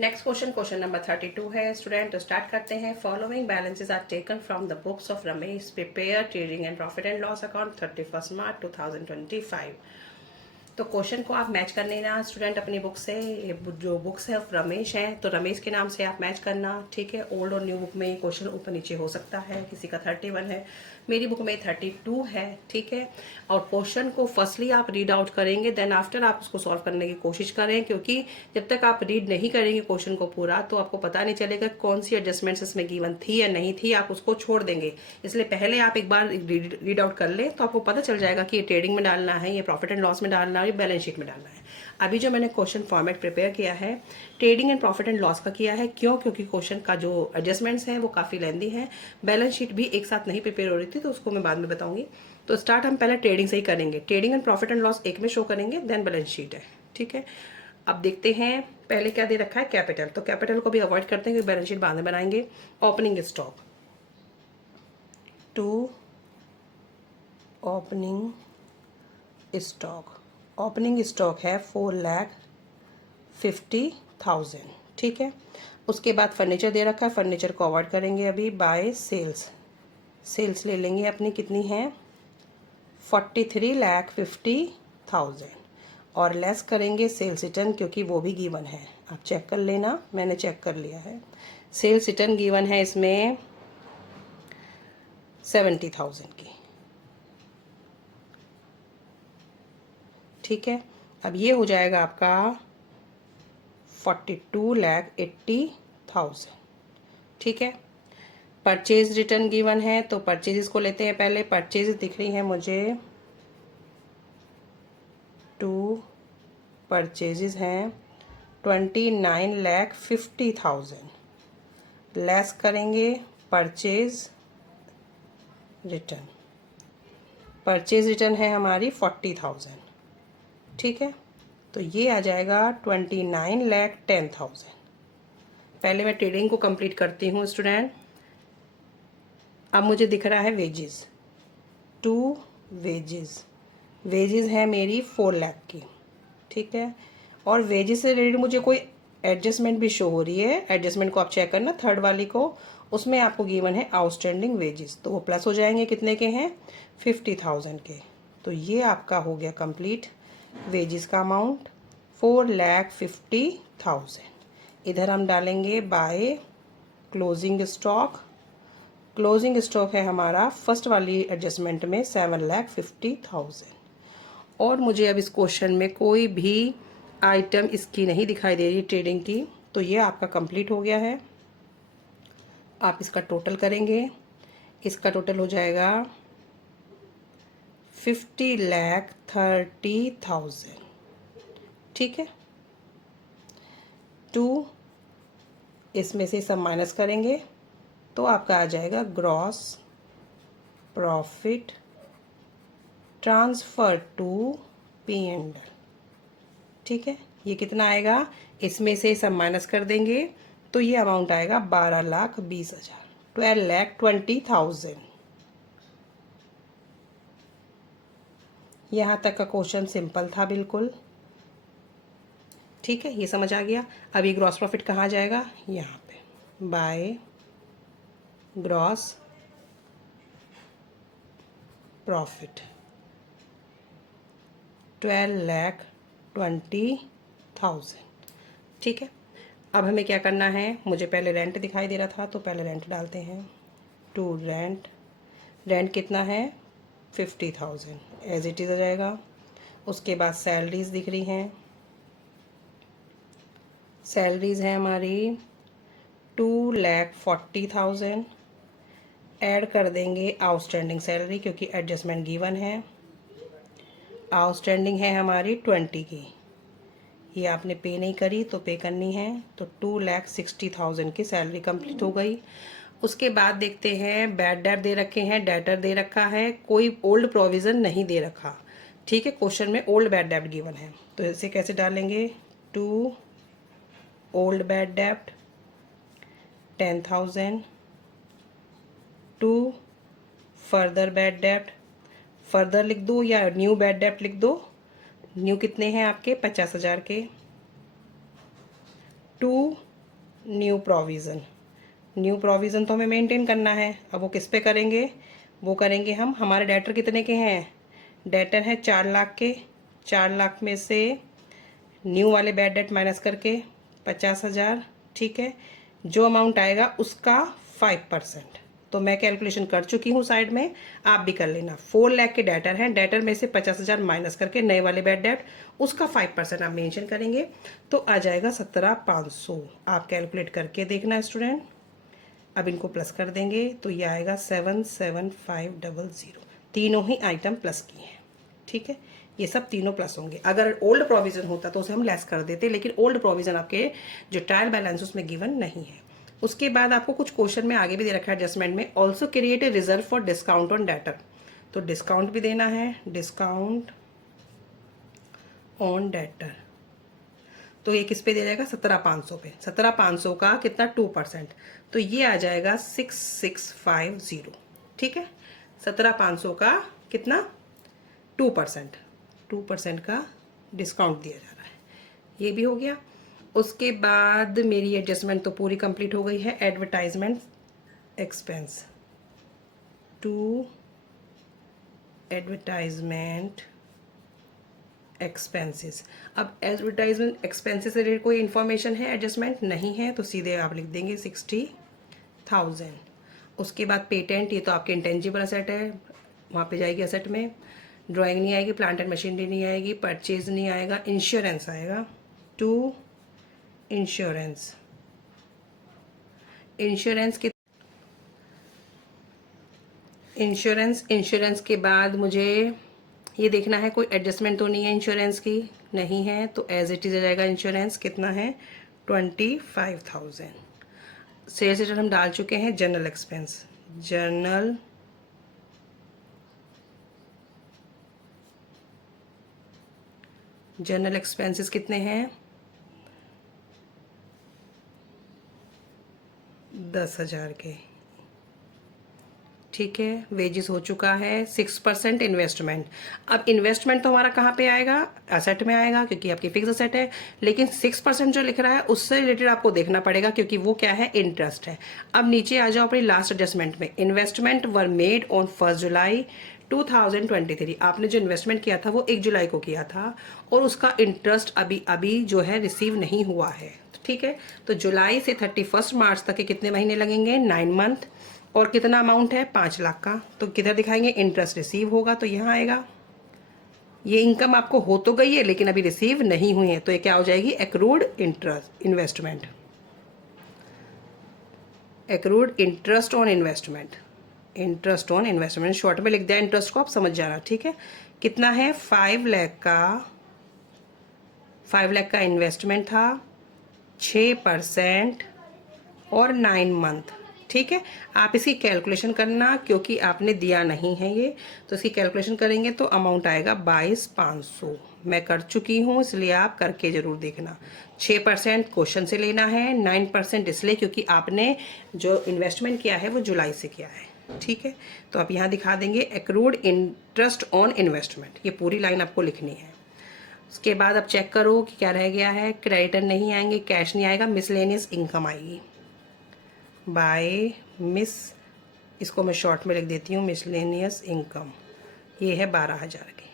Next question, question number 32 है student. तो start करते हैं। Following balances are taken from the books of Ramesh prepare trading and profit and loss account 31 March 2025। तो question को आप match कर लेना स्टूडेंट अपनी बुक से। ये जो बुक्स है रमेश है तो रमेश के नाम से आप मैच करना, ठीक है। ओल्ड और न्यू बुक में क्वेश्चन ऊपर नीचे हो सकता है, किसी का 31 है, मेरी बुक में 32 है, ठीक है। और क्वेश्चन को फर्स्टली आप रीड आउट करेंगे, देन आफ्टर आप उसको सॉल्व करने की कोशिश करें, क्योंकि जब तक आप रीड नहीं करेंगे क्वेश्चन को पूरा तो आपको पता नहीं चलेगा कौन सी एडजस्टमेंट्स इसमें गिवन थी या नहीं थी, आप उसको छोड़ देंगे। इसलिए पहले आप एक बार रीड आउट कर ले तो आपको पता चल जाएगा कि ये ट्रेडिंग में डालना है, ये प्रॉफिट एंड लॉस में डालना है, ये बैलेंस शीट में डालना है। अभी जो मैंने क्वेश्चन फॉर्मेट प्रिपेयर किया है trading and profit and loss का किया है, क्यों? क्योंकि क्वेश्चन का जो एडजस्टमेंट्स हैं वो काफ़ी लेंदी है। बैलेंस शीट भी एक साथ नहीं प्रिपेयर हो रही थी तो उसको मैं बाद में बताऊंगी। तो स्टार्ट हम पहले ट्रेडिंग से ही करेंगे। Trading and profit and loss एक में शो करेंगे, देन बैलेंस शीट है, ठीक है। अब देखते हैं पहले क्या दे रखा है, कैपिटल। तो कैपिटल को भी अवॉइड करते हैं क्योंकि बैलेंस शीट बाद में बनाएंगे। Opening stock, to opening stock, opening stock है 4,50,000, ठीक है। उसके बाद फर्नीचर दे रखा है, फर्नीचर को अवॉइड करेंगे अभी। बाय सेल्स, सेल्स ले लेंगे अपनी, कितनी है 43,50,000, और लेस करेंगे सेल्स रिटर्न क्योंकि वो भी गिवन है। आप चेक कर लेना, मैंने चेक कर लिया है। सेल्स रिटर्न गिवन है इसमें 70,000 की, ठीक है। अब ये हो जाएगा आपका 42,80,000, ठीक है। परचेज रिटर्न गिवन है तो परचेजेस को लेते हैं पहले। परचेज दिख रही है मुझे, 2 परचेजेस हैं 29,50,000, लेस करेंगे परचेज रिटर्न। परचेज रिटर्न है हमारी 40,000, ठीक है। तो ये आ जाएगा 29,10,000। पहले मैं ट्रेडिंग को कंप्लीट करती हूँ स्टूडेंट। अब मुझे दिख रहा है वेजेस, 2 वेजेस, वेजेस है मेरी 4 लाख की, ठीक है। और वेजेस से रिलेटेड मुझे कोई एडजस्टमेंट भी शो हो रही है। एडजस्टमेंट को आप चेक करना, थर्ड वाली को, उसमें आपको गिवन है आउटस्टैंडिंग वेजेस, तो वो प्लस हो जाएंगे, कितने के हैं 50,000 के। तो ये आपका हो गया कंप्लीट वेजेस का अमाउंट 4,50,000। इधर हम डालेंगे by closing stock. Closing stock है हमारा फर्स्ट वाली एडजस्टमेंट में 7,50,000। और मुझे अब इस क्वेश्चन में कोई भी आइटम इसकी नहीं दिखाई दे रही ट्रेडिंग की, तो ये आपका कंप्लीट हो गया है। आप इसका टोटल करेंगे, इसका टोटल हो जाएगा 50,30,000, ठीक है। 2 इसमें से सब माइनस करेंगे तो आपका आ जाएगा gross profit transfer to P&L, ठीक है। ये कितना आएगा, इसमें से सब माइनस कर देंगे तो ये अमाउंट आएगा 12,20,000, 12,20,000। यहाँ तक का क्वेश्चन सिंपल था बिल्कुल, ठीक है। ये समझ आ गया। अब ये ग्रॉस प्रॉफिट कहाँ जाएगा, यहाँ पे बाय ग्रॉस प्रॉफिट 12,20,000, ठीक है। अब हमें क्या करना है, मुझे पहले रेंट दिखाई दे रहा था तो पहले रेंट डालते हैं। टू रेंट, रेंट कितना है 50,000, एज इट इज़ आ जाएगा। उसके बाद सैलरीज दिख रही हैं, सैलरीज हैं हमारी 2,40,000। ऐड कर देंगे आउटस्टैंडिंग सैलरी क्योंकि एडजस्टमेंट गिवन है। आउटस्टैंडिंग है हमारी 20 की, ये आपने पे नहीं करी तो पे करनी है, तो 2,60,000 की सैलरी कंप्लीट हो गई। उसके बाद देखते हैं बैड डेट दे रखे हैं, डेटर दे रखा है, कोई ओल्ड प्रोविज़न नहीं दे रखा, ठीक है। क्वेश्चन में ओल्ड बैड डेट गिवन है तो इसे कैसे डालेंगे, 2 old bad debt 10,000, 2 further bad debt, further लिख दो या न्यू बैड डेट लिख दो। न्यू कितने हैं आपके 50,000 के। 2 न्यू प्रोविज़न। न्यू प्रोविज़न तो हमें मेंटेन करना है। अब वो किस पे करेंगे, वो करेंगे हम, हमारे डेटर कितने के हैं, डेटर हैं 4 लाख के। 4 लाख में से न्यू वाले बैड डेट माइनस करके 50,000, ठीक है। जो अमाउंट आएगा उसका 5%। तो मैं कैलकुलेशन कर चुकी हूँ साइड में, आप भी कर लेना। 4 लाख के डेटर हैं, डेटर में से 50,000 माइनस करके नए वाले बैड डेट, उसका 5% आप मेंशन करेंगे तो आ जाएगा 17,500। आप कैलकुलेट करके देखना स्टूडेंट। अब इनको प्लस कर देंगे तो ये आएगा 77500। तीनों ही आइटम प्लस की हैं, ठीक है। ये सब तीनों प्लस होंगे। अगर ओल्ड प्रोविज़न होता तो उसे हम लेस कर देते, लेकिन ओल्ड प्रोविज़न आपके जो ट्रायल बैलेंस उसमें गिवन नहीं है। उसके बाद आपको कुछ क्वेश्चन में आगे भी दे रखा है एडजस्टमेंट में, also create a reserve for discount on debtor. तो डिस्काउंट भी देना है, डिस्काउंट ऑन डेटर। तो ये किस पे दे जाएगा, 17,500 पे। 17,500 का कितना, 2%। तो ये आ जाएगा 6650, ठीक है। 17,500 का कितना, 2%। 2% का डिस्काउंट दिया जा रहा है, ये भी हो गया। उसके बाद मेरी एडजस्टमेंट तो पूरी कंप्लीट हो गई है। Advertisement expense, to advertisement expenses. अब एडवर्टाइजमेंट एक्सपेंसेस से रिलेटेड कोई इन्फॉर्मेशन है, एडजस्टमेंट नहीं है, तो सीधे आप लिख देंगे 60,000। उसके बाद पेटेंट, ये तो आपके इंटेंजिबल असेट है, वहाँ पे जाएगी असेट में। ड्राइंग नहीं आएगी, प्लांट एंड मशीनरी नहीं आएगी, परचेज नहीं आएगा, इंश्योरेंस आएगा। टू इंश्योरेंस, इंश्योरेंस के इंश्योरेंस के बाद मुझे ये देखना है कोई एडजस्टमेंट तो नहीं है इंश्योरेंस की, नहीं है, तो एज इट इज आ जाएगा। इंश्योरेंस कितना है, 25,000। सेल्स रिटर्न हम डाल चुके हैं। जनरल एक्सपेंस, जनरल एक्सपेंसेस कितने हैं, 10,000 के, ठीक है। वेजेस हो चुका है। 6% इन्वेस्टमेंट। अब इन्वेस्टमेंट तो हमारा कहाँ पे आएगा, असेट में आएगा, क्योंकि आपकी फिक्स असेट है। लेकिन 6% जो लिख रहा है उससे रिलेटेड आपको देखना पड़ेगा, क्योंकि वो क्या है, इंटरेस्ट है। अब नीचे आ जाओ अपनी लास्ट एडजस्टमेंट में। इन्वेस्टमेंट वर मेड ऑन 1 जुलाई 2023। आपने जो इन्वेस्टमेंट किया था वो 1 जुलाई को किया था, और उसका इंटरेस्ट अभी अभी जो है रिसीव नहीं हुआ है, ठीक है। तो जुलाई से 31 मार्च तक के कितने महीने लगेंगे, 9 मंथ। और कितना अमाउंट है, 5 लाख का। तो किधर दिखाएंगे, इंटरेस्ट रिसीव होगा, तो यहाँ आएगा। ये इनकम आपको हो तो गई है लेकिन अभी रिसीव नहीं हुई है, तो ये क्या हो जाएगी, accrued interest investment, accrued interest on investment. Interest on investment short में लिख दिया, इंटरेस्ट को आप समझ जाना, ठीक है। कितना है, 5 लाख का, 5 लाख का इन्वेस्टमेंट था, 6% और 9 मंथ, ठीक है। आप इसकी कैलकुलेशन करना, क्योंकि आपने दिया नहीं है ये, तो इसकी कैलकुलेशन करेंगे तो अमाउंट आएगा 22,500। मैं कर चुकी हूँ, इसलिए आप करके ज़रूर देखना। 6% क्वेश्चन से लेना है, 9% इसलिए क्योंकि आपने जो इन्वेस्टमेंट किया है वो जुलाई से किया है, ठीक है। तो आप यहाँ दिखा देंगे एक्रूड इंटरेस्ट ऑन इन्वेस्टमेंट, ये पूरी लाइन आपको लिखनी है। उसके बाद आप चेक करो कि क्या रह गया है, क्रेडिटर नहीं आएंगे, कैश नहीं आएगा, मिसलेनियस इनकम आएगी। बाय मिस, इसको मैं शॉर्ट में लिख देती हूँ, मिसलेनियस इनकम, ये है 12,000 की,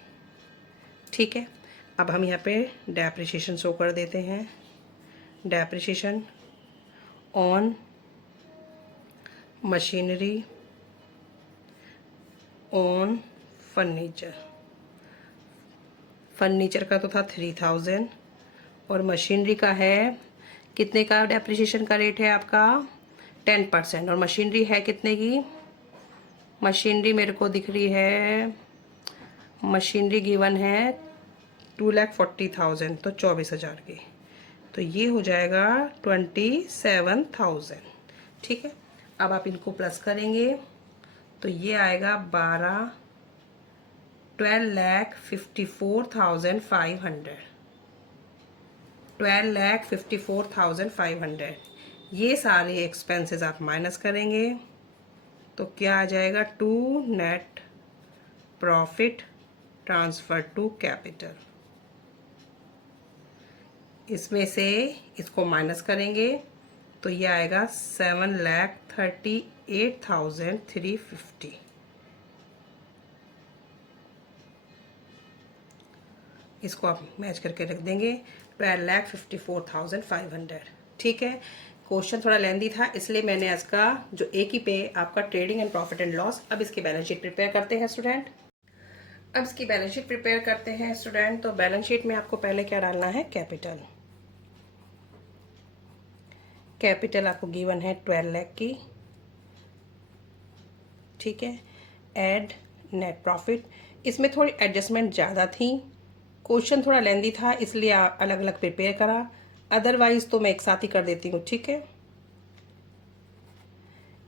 ठीक है। अब हम यहाँ पे डेप्रिसिएशन शो कर देते हैं। Depreciation on machinery, on furniture. Furniture का तो था 3,000, और मशीनरी का है कितने का, डेप्रिसिएशन का रेट है आपका 10%। और मशीनरी है कितने की, मशीनरी मेरे को दिख रही है, मशीनरी गिवन है 2,40,000, तो 24,000 की। तो ये हो जाएगा 27,000, ठीक है। अब आप इनको प्लस करेंगे तो ये आएगा 12,54,500, 12,54,500। ये सारे एक्सपेंसेस आप माइनस करेंगे तो क्या आ जाएगा, to net profit transfer to capital. इसमें से इसको माइनस करेंगे तो ये आएगा 7,38,350। इसको आप मैच करके रख देंगे 12,54,500। ठीक है, क्वेश्चन थोड़ा लेंदी था इसलिए मैंने इसका जो एक ही पे आपका trading and profit and loss. अब इसकी बैलेंस शीट प्रिपेयर करते हैं स्टूडेंट। अब इसकी बैलेंस शीट प्रिपेयर करते हैं स्टूडेंट। तो बैलेंस शीट में आपको पहले क्या डालना है, कैपिटल। कैपिटल आपको गिवन है 12 लाख की। ठीक है, ऐड नेट प्रॉफिट। इसमें थोड़ी एडजस्टमेंट ज़्यादा थी, क्वेश्चन थोड़ा लेंदी था इसलिए अलग अलग प्रिपेयर करा, अदरवाइज तो मैं एक साथ ही कर देती हूँ। ठीक है,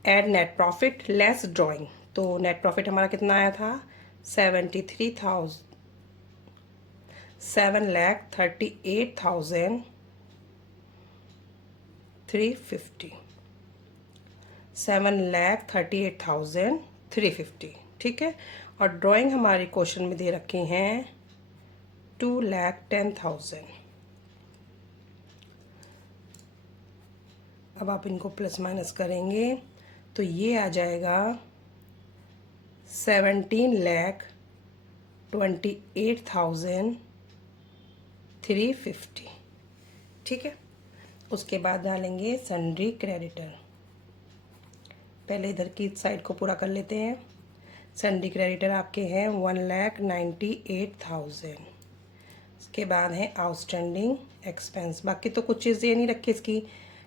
add net profit less drawing. तो नेट प्रॉफिट हमारा कितना आया था, 7,38,350। 7,38,350। ठीक है, और ड्राइंग हमारी क्वेश्चन में दे रखी हैं 2,10,000। अब आप इनको प्लस माइनस करेंगे तो ये आ जाएगा 17,28,350। ठीक है, उसके बाद डालेंगे सन्ड्री क्रेडिटर। पहले इधर की साइड को पूरा कर लेते हैं। सन्ड्री क्रेडिटर आपके हैं 1,98,000। इसके बाद है आउटस्टैंडिंग एक्सपेंस। बाकी तो कुछ चीज़ें नहीं रखी इसकी।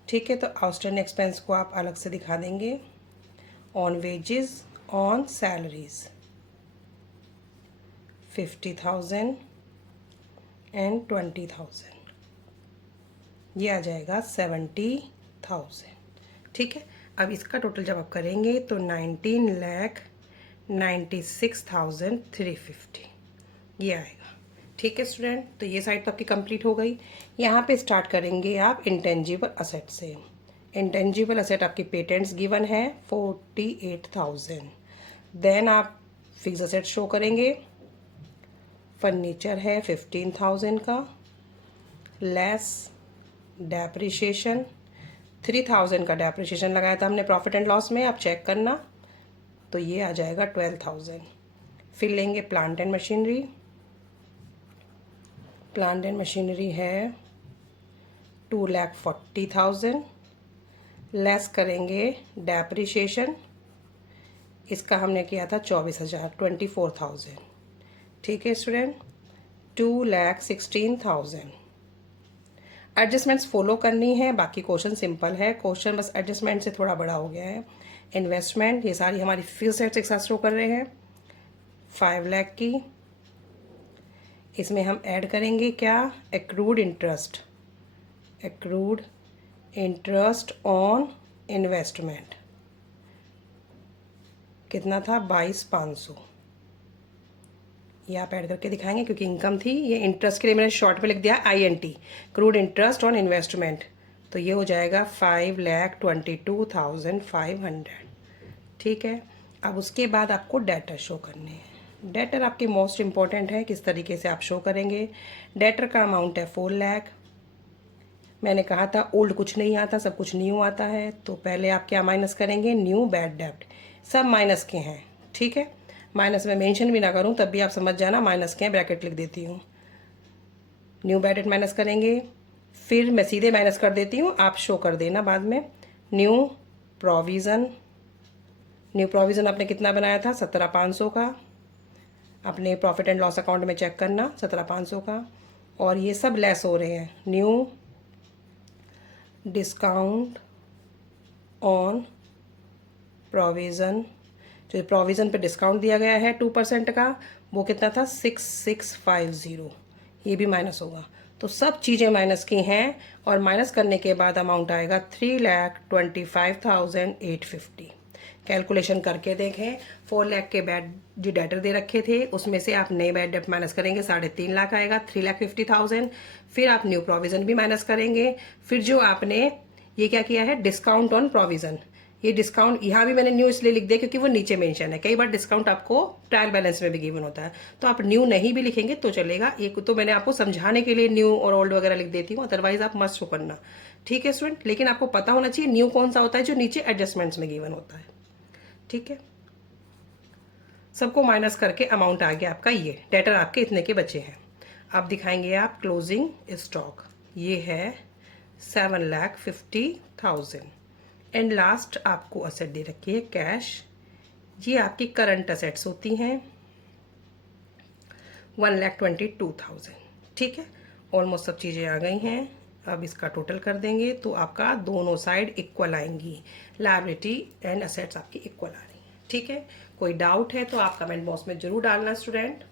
ठीक है, तो आउटस्टैंडिंग एक्सपेंस को आप अलग से दिखा देंगे। On wages, on salaries 50,000 and 20,000, ये आ जाएगा 70,000। ठीक है, अब इसका टोटल जब आप करेंगे तो 19,96,350 ये आएगा। ठीक है स्टूडेंट, तो ये साइड तो आपकी कंप्लीट हो गई। यहाँ पे स्टार्ट करेंगे आप इंटेंजिबल असेट से। इंटेंजिबल असेट आपकी पेटेंट्स गिवन है 48,000। देन आप फिक्स असेट शो करेंगे। फर्नीचर है 15,000 का, लेस डेप्रिशिएशन 3,000 का डेप्रिशिएशन लगाया था हमने प्रॉफिट एंड लॉस में, आप चेक करना। तो ये आ जाएगा 12,000। फिर लेंगे plant and machinery. Plant and machinery है 2,40,000, लेस करेंगे डेप्रिशिएशन। इसका हमने किया था 24,000, 24,000। ठीक है स्टूडेंट, 2,16,000। एडजस्टमेंट्स फॉलो करनी है, बाकी क्वेश्चन सिंपल है। क्वेश्चन बस एडजस्टमेंट से थोड़ा बड़ा हो गया है। इन्वेस्टमेंट ये सारी हमारी फिक्स सेट्स एक साथ शो कर रहे हैं 5 लाख की। इसमें हम ऐड करेंगे क्या, accrued interest. Accrued interest on investment कितना था, 22,500। ये आप ऐड करके दिखाएंगे क्योंकि इनकम थी। ये इंटरेस्ट के लिए मैंने शॉर्ट में लिख दिया INT, crude interest on investment. तो ये हो जाएगा 5,22,500। ठीक है, अब उसके बाद आपको डेटर शो करने हैं। डेटर आपके मोस्ट इम्पॉर्टेंट है, किस तरीके से आप शो करेंगे। डेटर का अमाउंट है 4 लाख। मैंने कहा था ओल्ड कुछ नहीं आता, सब कुछ न्यू आता है। तो पहले आप क्या माइनस करेंगे, न्यू बैड डेब्ट, सब माइनस के हैं। ठीक है, माइनस में मेंशन भी ना करूं तब भी आप समझ जाना माइनस के हैं, ब्रैकेट लिख देती हूँ। न्यू बैड डेब्ट माइनस करेंगे, फिर मैं सीधे माइनस कर देती हूँ, आप शो कर देना बाद में। न्यू प्रोविज़न, न्यू प्रोविज़न आपने कितना बनाया था, 17,500 का। अपने प्रॉफिट एंड लॉस अकाउंट में चेक करना 17,500 का। और ये सब लेस हो रहे हैं। न्यू डिस्काउंट ऑन प्रोविज़न, जो प्रोविज़न पे डिस्काउंट दिया गया है 2% का, वो कितना था 6,650, ये भी माइनस होगा। तो सब चीज़ें माइनस की हैं और माइनस करने के बाद अमाउंट आएगा 3,25,850। कैलकुलेशन करके देखें। 4 लाख के बैड जो डेटर दे रखे थे उसमें से आप नए बैड डेट माइनस करेंगे 3.5 लाख आएगा, 3,50,000। फिर आप न्यू प्रोविज़न भी माइनस करेंगे। फिर जो आपने ये क्या किया है, डिस्काउंट ऑन प्रोविज़न, ये डिस्काउंट यहाँ भी मैंने न्यू इसलिए लिख दिया क्योंकि वो नीचे मेंशन है। कई बार डिस्काउंट आपको ट्रायल बैलेंस में भी गिवन होता है, तो आप न्यू नहीं भी लिखेंगे तो चलेगा। एक तो मैंने आपको समझाने के लिए न्यू और ओल्ड वगैरह लिख देती हूँ, अदरवाइज आप मस्ट शो करना। ठीक है स्टूडेंट, लेकिन आपको पता होना चाहिए न्यू कौन सा होता है जो नीचे एडजस्टमेंट्स में गिवन होता है। ठीक है, सबको माइनस करके अमाउंट आ गया आपका, ये डेटर आपके इतने के बचे हैं। अब दिखाएंगे आप क्लोजिंग स्टॉक, ये है 7,50,000 एंड लास्ट आपको असेट दे रखी है कैश, ये आपकी करंट असेट्स होती हैं 1,22,000। ठीक है, ऑलमोस्ट सब चीज़ें आ गई हैं। अब इसका टोटल कर देंगे तो आपका दोनों साइड इक्वल आएंगी, लायबिलिटी एंड असेट्स आपकी इक्वल आ रही हैं। ठीक है, कोई डाउट है तो आप कमेंट बॉक्स में जरूर डालना स्टूडेंट।